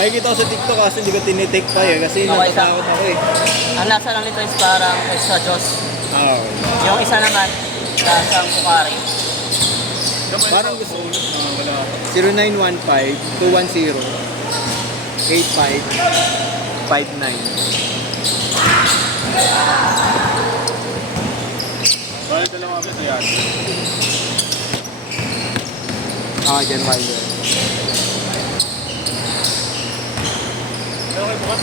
Nakikita ko sa TikTok kasi hindi ko tinitake pa eh. Kasi Okay, natatakot ako eh. Ang lasa lang nito is parang extra Diyos. Oh. Yung isa naman, lasang Pocari. Parang gusto ko. 0915-210-8559. Balik na lang ako sa yan. Jen Wilder. Okay, bukas.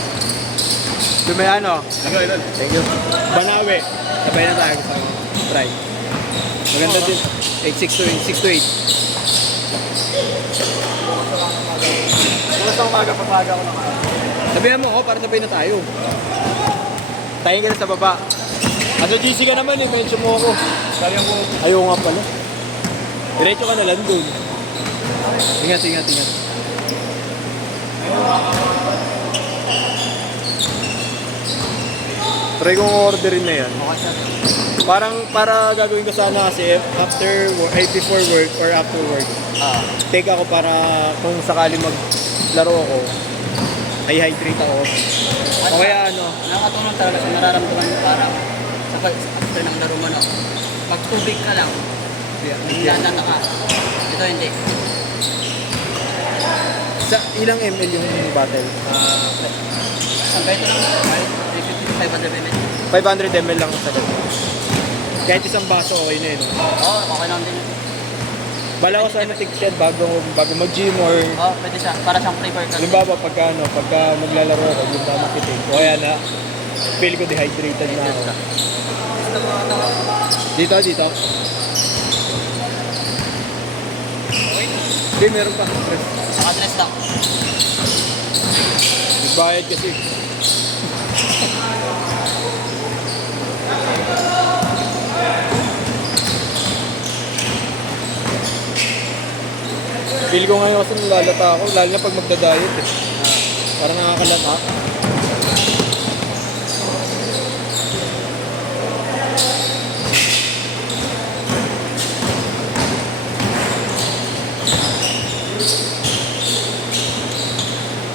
May ano? Sige, idol. Thank you. Banawe. Sabay na tayo sa try. Maganda din. 6 to 8. Bukas ang umaga, pag-umaga ako na. Sabihan mo ko para sabay na tayo. Tayo ka na sa baba. Ano GC ka naman eh, mention mo ako. Kaya mo. Ayaw nga pala. Diretso ka na lang dun. Ingat. Try kong orderin na yan. Okay, sir. Parang para gagawin ko sana kasi after work, before work or after work. Take ako para kung sakali maglaro ako, ay hydrate ako. O kaya ano, Nakakatulong talaga sa nararamdaman mo parang sa after ng laro mo, no? Pag tubig ka lang, nilalata ka. Ito hindi. sa ilang ml yung bottle? Ang beto lang, 500 ml. 500 ml lang sa loob. Kahit isang baso okay na yun. Oo, okay lang din. Bala ko sana tiksyan bago mag-gym or Oo, pwede siya. Para siyang flavor ka. halimbawa pagka maglalaro ako, yung tamang kitin. O kaya na, feel ko dehydrated na ako. Dito. Hindi, meron pa. Naka-dress lang. Bayad kasi. Feel ko ngayon kasi nalalata ako, lalo na pag magda-diet eh. Parang nakakalata.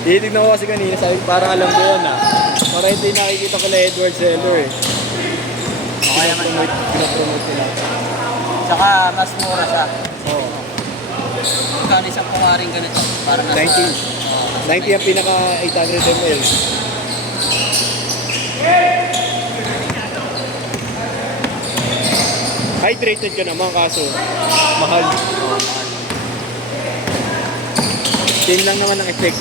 Titignan ko kasi kanina, sabi ko, parang alam ko yan ah. Parang hindi nakikita ko na Edward Seller eh. Okay naman. Pinapromote nila. Saka mas mura siya. Oo. Magkano isang Pocari ganito? Parang nasa... 90. 90 ang pinaka 800 ml. Hydrated ka naman kaso mahal. Din lang naman ang effect.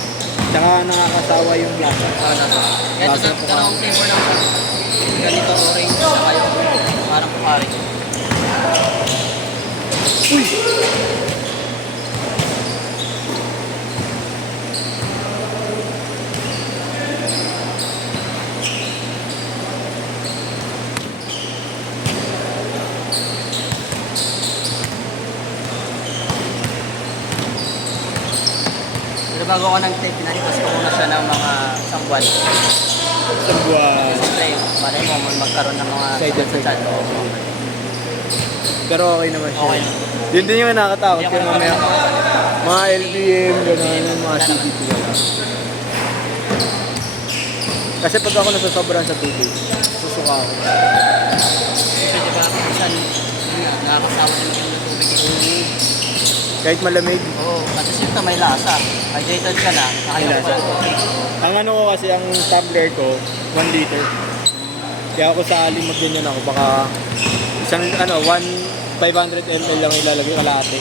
Tsaka nakakasawa yung lasa. Ito Lasa na, ng dalawang flavor lang siya. Ganito orange, saka yung parang Pocari. Uy! Pero bago ako ng tape, pinalipas ko muna siya ng mga isang buwan. Isang buwan. Siyempre, malay mo, magkaroon ng mga Side sakit sa effect. tiyan. Oo. Pero okay naman siya. Okay. Yun din yung nakakatakot. Hindi Kaya ako mamaya, nakakatawa. mga LBM, gano'n, yung mga CBT. Kasi pag ako nasasobrahan sa tubig, susuka ako. Siyempre, di ba, minsan, yun nga, nakakasawa din yung tubig. Kahit malamig. Oo, kasi siyempre may lasa. Hydrated ka na, nakainom May ka lasa. ng tubig. Ang ano ko kasi, ang tumbler ko, 1 liter. Kaya ako sa alim magganyan ako, baka isang 500 ml lang ilalagay kalahati.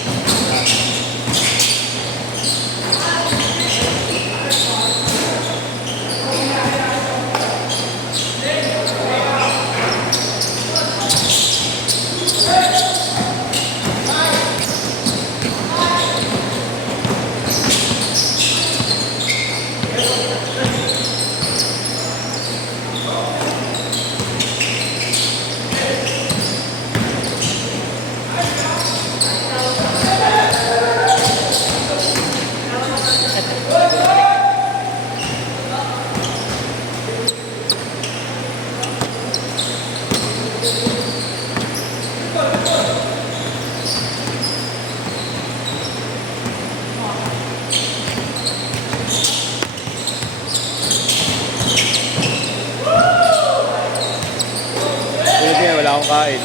kakain.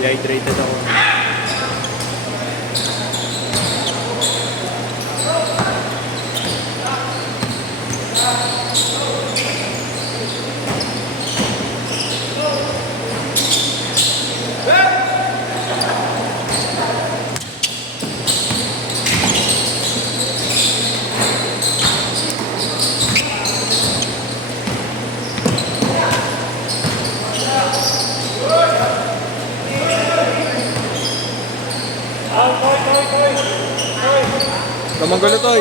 Dehydrated ako. Kamanggulo, Toy.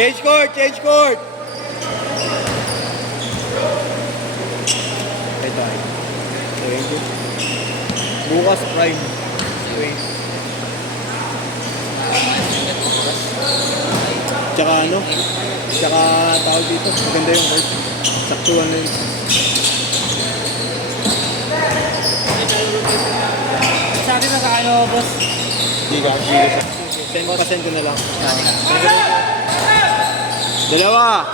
Change court! Change court! Ito ay. Thank you. Bukas prime. Wait. Tsaka ano? Tsaka tawag dito. Maganda yung court. Saktuhan na yun. Sabi mo sa ano, boss? Hindi ka. Send ko na lang. Dalawa!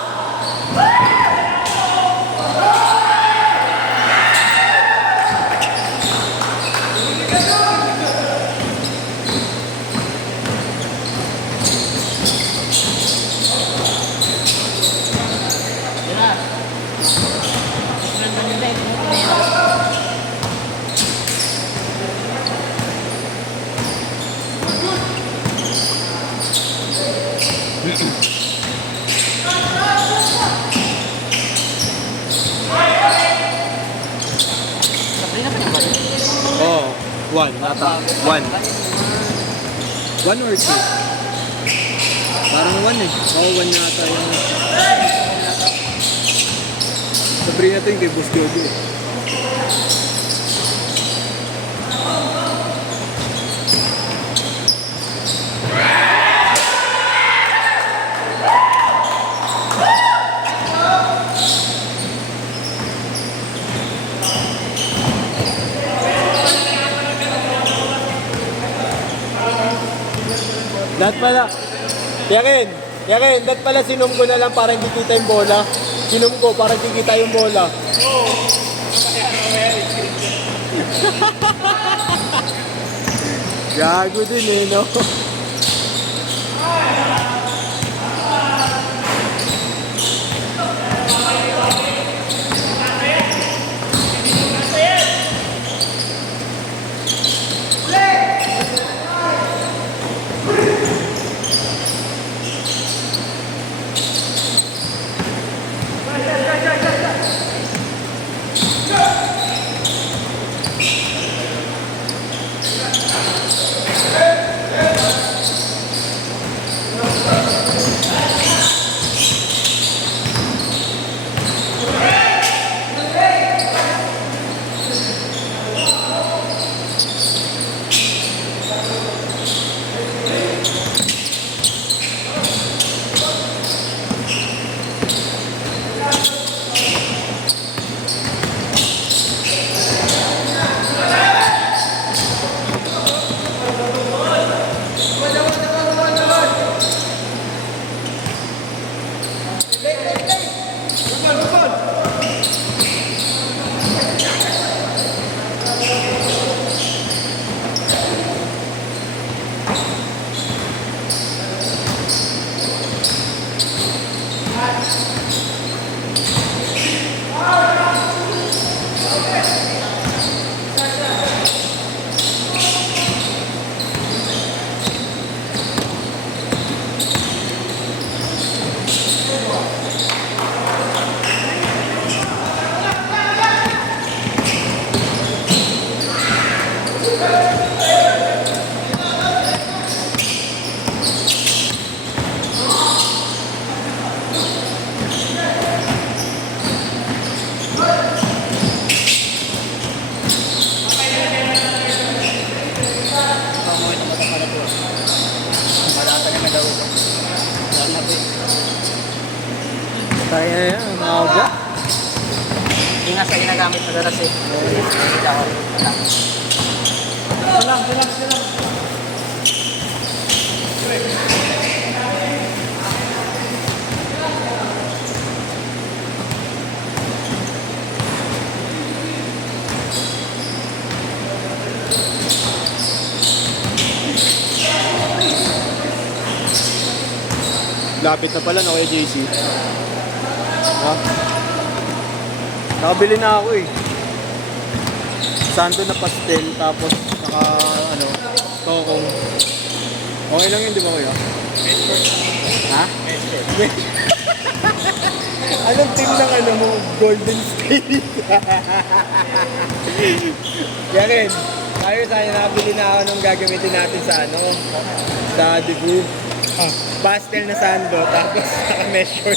Oh, one. Nata. One. One or two? Parang one eh. Oo, one nata yung... Sabihin natin kay Boss Joby eh. Lahat pala, yakin, lahat pala sinom ko na lang para hindi kita yung bola. Sinom ko para hindi kita yung bola. Oo. Gago din eh, no? nga sa ginagamit madalas eh. Hindi ako. Wala. Lapit na pala, no, kay JC. Ha? Nakabili na ako eh. Sando na pastel, tapos naka, ano, tokong. Okay lang yun, di ba kuya? Ha? Anong team ng ano mo? Golden State. Yakin, tayo sana nakabili na ako nung gagamitin natin sa ano, sa debut. Pastel na sando, tapos naka-measure.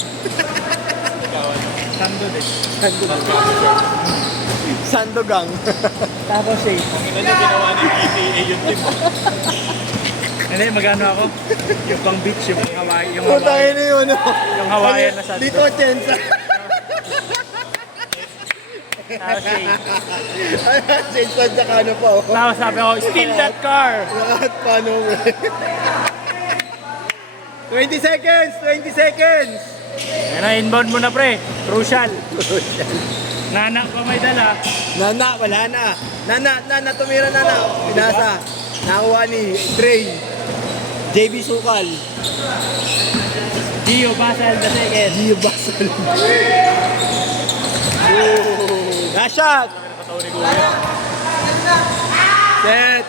Sando din. Sando gang. Tapos shade. Ang ina niya ginawa ni PTA yung team. Hindi, magano ako? Yung pang beach, yung Hawaii. Yung Putangin na yun. Yung Hawaiian na sando. Dito, Chensa. Chensa, tsaka ano pa. Oh. Tapos sabi ko, steal that car! Lahat pa, no, way. 20 seconds! 20 seconds! Yan na, inbound mo na pre. Crucial. Nana pa may dala. Nana, wala na. Nana, tumira na. Pinasa. Nakuha ni Trey. JB Sukal. Gio Basel the second. Gio Basal. Nashot! Set!